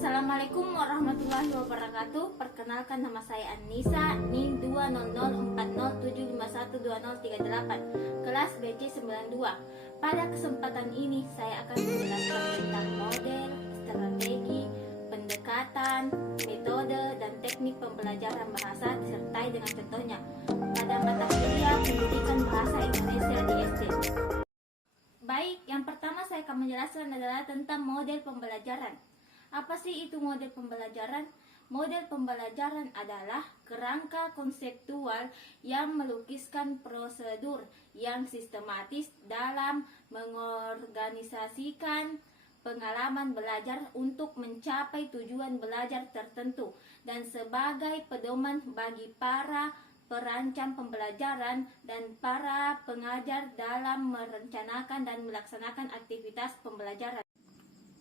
Assalamualaikum warahmatullahi wabarakatuh. Perkenalkan, nama saya Anissa, NIM 200407512012038, kelas BC92. Pada kesempatan ini saya akan menjelaskan tentang model, strategi, pendekatan, metode, dan teknik pembelajaran bahasa disertai dengan contohnya pada mata kuliah Pendidikan Bahasa Indonesia di SD. Baik, yang pertama saya akan menjelaskan adalah tentang model pembelajaran. Apa sih itu model pembelajaran? Model pembelajaran adalah kerangka konseptual yang melukiskan prosedur yang sistematis dalam mengorganisasikan pengalaman belajar untuk mencapai tujuan belajar tertentu dan sebagai pedoman bagi para perancang pembelajaran dan para pengajar dalam merencanakan dan melaksanakan aktivitas pembelajaran.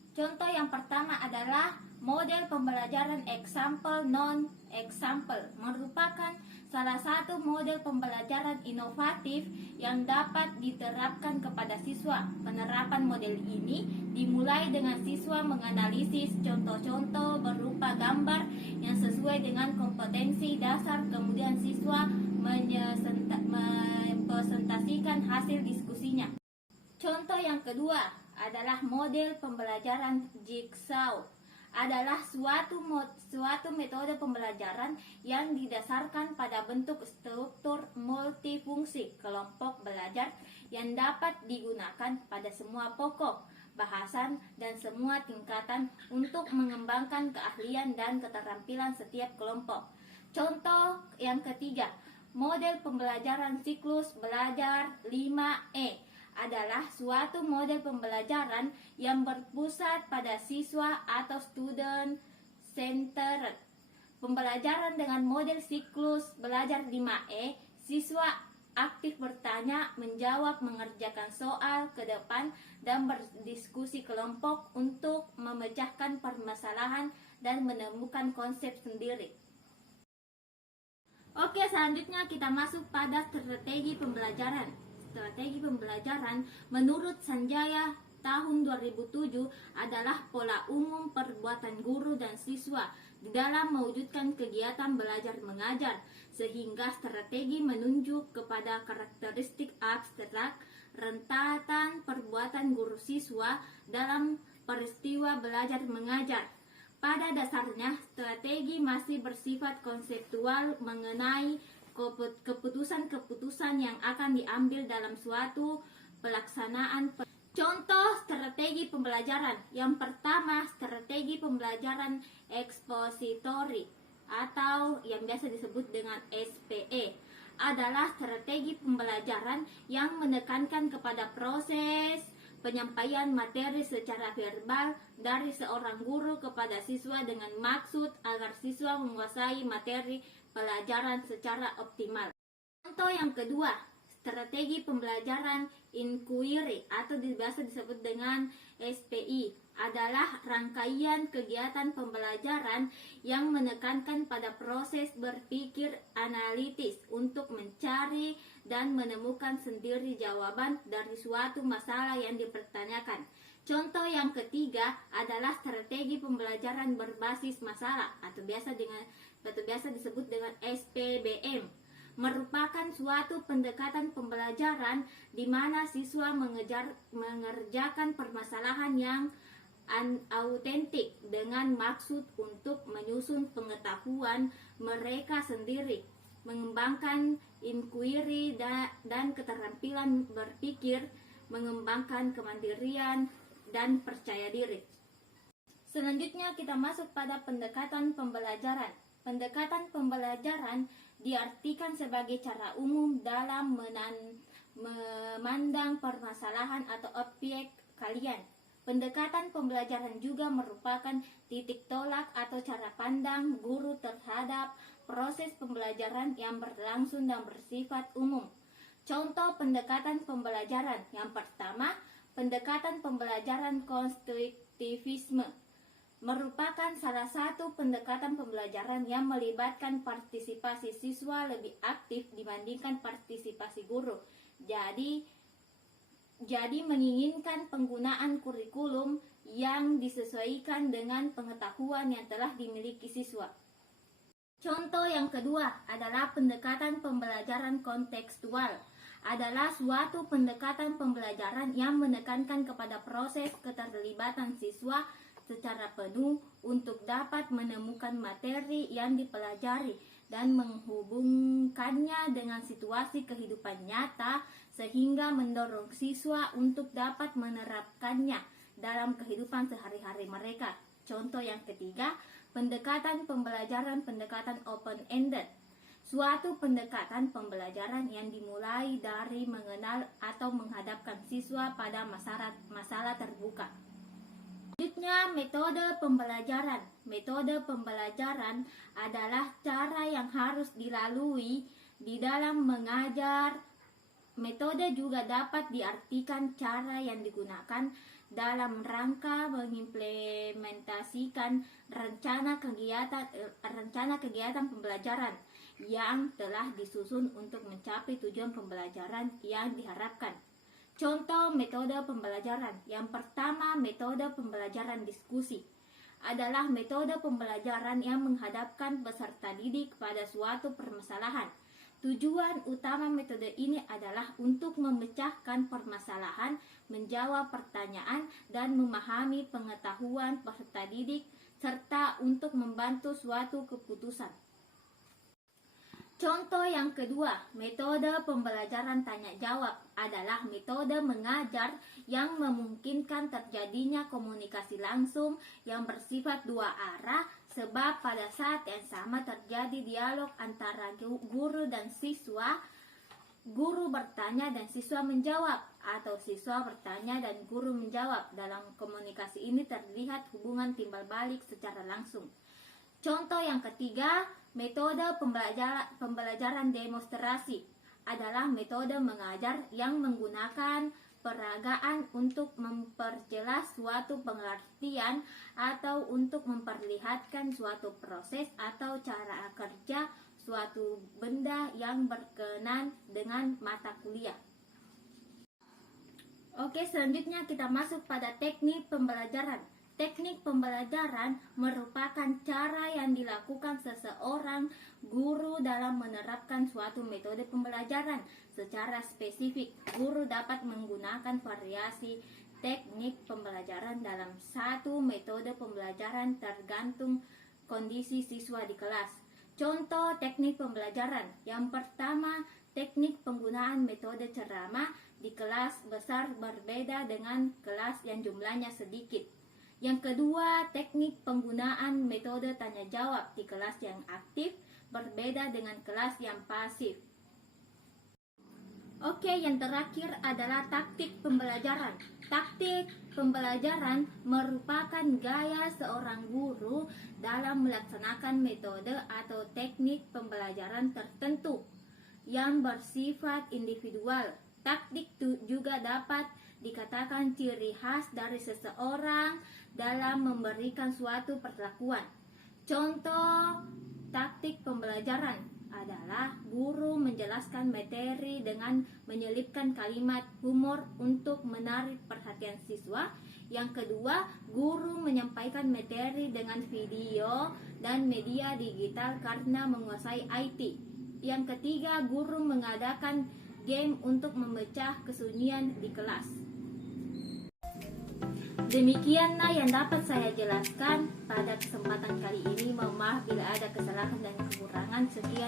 Contoh yang pertama adalah model pembelajaran example non-example, merupakan salah satu model pembelajaran inovatif yang dapat diterapkan kepada siswa. Penerapan model ini dimulai dengan siswa menganalisis contoh-contoh berupa gambar yang sesuai dengan kompetensi dasar, kemudian siswa mempresentasikan hasil diskusinya. Contoh yang kedua adalah model pembelajaran jigsaw, adalah suatu metode pembelajaran yang didasarkan pada bentuk struktur multifungsi kelompok belajar yang dapat digunakan pada semua pokok bahasan dan semua tingkatan untuk mengembangkan keahlian dan keterampilan setiap kelompok. Contoh yang ketiga, model pembelajaran siklus belajar 5E, adalah suatu model pembelajaran yang berpusat pada siswa atau student centered. Pembelajaran dengan model siklus belajar 5E, siswa aktif bertanya, menjawab, mengerjakan soal ke depan, dan berdiskusi kelompok untuk memecahkan permasalahan dan menemukan konsep sendiri. Oke, selanjutnya kita masuk pada strategi pembelajaran. Strategi pembelajaran menurut Sanjaya tahun 2007 adalah pola umum perbuatan guru dan siswa di dalam mewujudkan kegiatan belajar mengajar, sehingga strategi menunjuk kepada karakteristik abstrak rentatan perbuatan guru siswa dalam peristiwa belajar mengajar. Pada dasarnya, strategi masih bersifat konseptual mengenai keputusan-keputusan yang akan diambil dalam suatu pelaksanaan. Contoh strategi pembelajaran. Yang pertama, strategi pembelajaran expository atau yang biasa disebut dengan SPE, adalah strategi pembelajaran yang menekankan kepada proses penyampaian materi secara verbal dari seorang guru kepada siswa dengan maksud agar siswa menguasai materi pelajaran secara optimal. Contoh yang kedua, strategi pembelajaran inquiry atau biasa disebut dengan SPI, adalah rangkaian kegiatan pembelajaran yang menekankan pada proses berpikir analitis untuk mencari dan menemukan sendiri jawaban dari suatu masalah yang dipertanyakan. Contoh yang ketiga adalah strategi pembelajaran berbasis masalah atau biasa disebut dengan SPBM, merupakan suatu pendekatan pembelajaran di mana siswa mengerjakan permasalahan yang autentik dengan maksud untuk menyusun pengetahuan mereka sendiri, mengembangkan inquiry dan keterampilan berpikir, mengembangkan kemandirian dan percaya diri. Selanjutnya kita masuk pada pendekatan pembelajaran. Pendekatan pembelajaran diartikan sebagai cara umum dalam memandang permasalahan atau objek kalian. Pendekatan pembelajaran juga merupakan titik tolak atau cara pandang guru terhadap proses pembelajaran yang berlangsung dan bersifat umum. Contoh pendekatan pembelajaran. Yang pertama, pendekatan pembelajaran konstruktivisme, merupakan salah satu pendekatan pembelajaran yang melibatkan partisipasi siswa lebih aktif dibandingkan partisipasi guru. Jadi menginginkan penggunaan kurikulum yang disesuaikan dengan pengetahuan yang telah dimiliki siswa. Contoh yang kedua adalah pendekatan pembelajaran kontekstual. Adalah suatu pendekatan pembelajaran yang menekankan kepada proses keterlibatan siswa secara penuh untuk dapat menemukan materi yang dipelajari dan menghubungkannya dengan situasi kehidupan nyata sehingga mendorong siswa untuk dapat menerapkannya dalam kehidupan sehari-hari mereka. Contoh yang ketiga, pendekatan pembelajaran open-ended. Suatu pendekatan pembelajaran yang dimulai dari mengenal atau menghadapkan siswa pada masalah terbuka. Selanjutnya, metode pembelajaran. Metode pembelajaran adalah cara yang harus dilalui di dalam mengajar. Metode juga dapat diartikan cara yang digunakan dalam rangka mengimplementasikan rencana kegiatan pembelajaran yang telah disusun untuk mencapai tujuan pembelajaran yang diharapkan. Contoh metode pembelajaran. Yang pertama, metode pembelajaran diskusi. Adalah metode pembelajaran yang menghadapkan peserta didik pada suatu permasalahan. Tujuan utama metode ini adalah untuk memecahkan permasalahan, menjawab pertanyaan, dan memahami pengetahuan peserta didik, serta untuk membantu suatu keputusan. Contoh yang kedua, metode pembelajaran tanya jawab adalah metode mengajar yang memungkinkan terjadinya komunikasi langsung yang bersifat dua arah, sebab pada saat yang sama terjadi dialog antara guru dan siswa. Guru bertanya dan siswa menjawab, atau siswa bertanya dan guru menjawab. Dalam komunikasi ini terlihat hubungan timbal balik secara langsung. Contoh yang ketiga, metode pembelajaran demonstrasi adalah metode mengajar yang menggunakan peragaan untuk memperjelas suatu pengertian atau untuk memperlihatkan suatu proses atau cara kerja suatu benda yang berkenaan dengan mata kuliah. Oke, selanjutnya kita masuk pada teknik pembelajaran. Teknik pembelajaran merupakan cara yang dilakukan seseorang guru dalam menerapkan suatu metode pembelajaran. Secara spesifik, guru dapat menggunakan variasi teknik pembelajaran dalam satu metode pembelajaran tergantung kondisi siswa di kelas. Contoh teknik pembelajaran. Yang pertama, teknik penggunaan metode ceramah di kelas besar berbeda dengan kelas yang jumlahnya sedikit. Yang kedua, teknik penggunaan metode tanya jawab di kelas yang aktif berbeda dengan kelas yang pasif. Oke, yang terakhir adalah taktik pembelajaran. Taktik pembelajaran merupakan gaya seorang guru dalam melaksanakan metode atau teknik pembelajaran tertentu yang bersifat individual. Taktik juga dapat dikatakan ciri khas dari seseorang dalam memberikan suatu perlakuan. Contoh taktik pembelajaran adalah guru menjelaskan materi dengan menyelipkan kalimat humor untuk menarik perhatian siswa. Yang kedua, guru menyampaikan materi dengan video dan media digital karena menguasai IT. Yang ketiga, guru mengadakan game untuk memecah kesunyian di kelas. Demikianlah yang dapat saya jelaskan pada kesempatan kali ini. Mohon maaf bila ada kesalahan dan kekurangan. Sekian.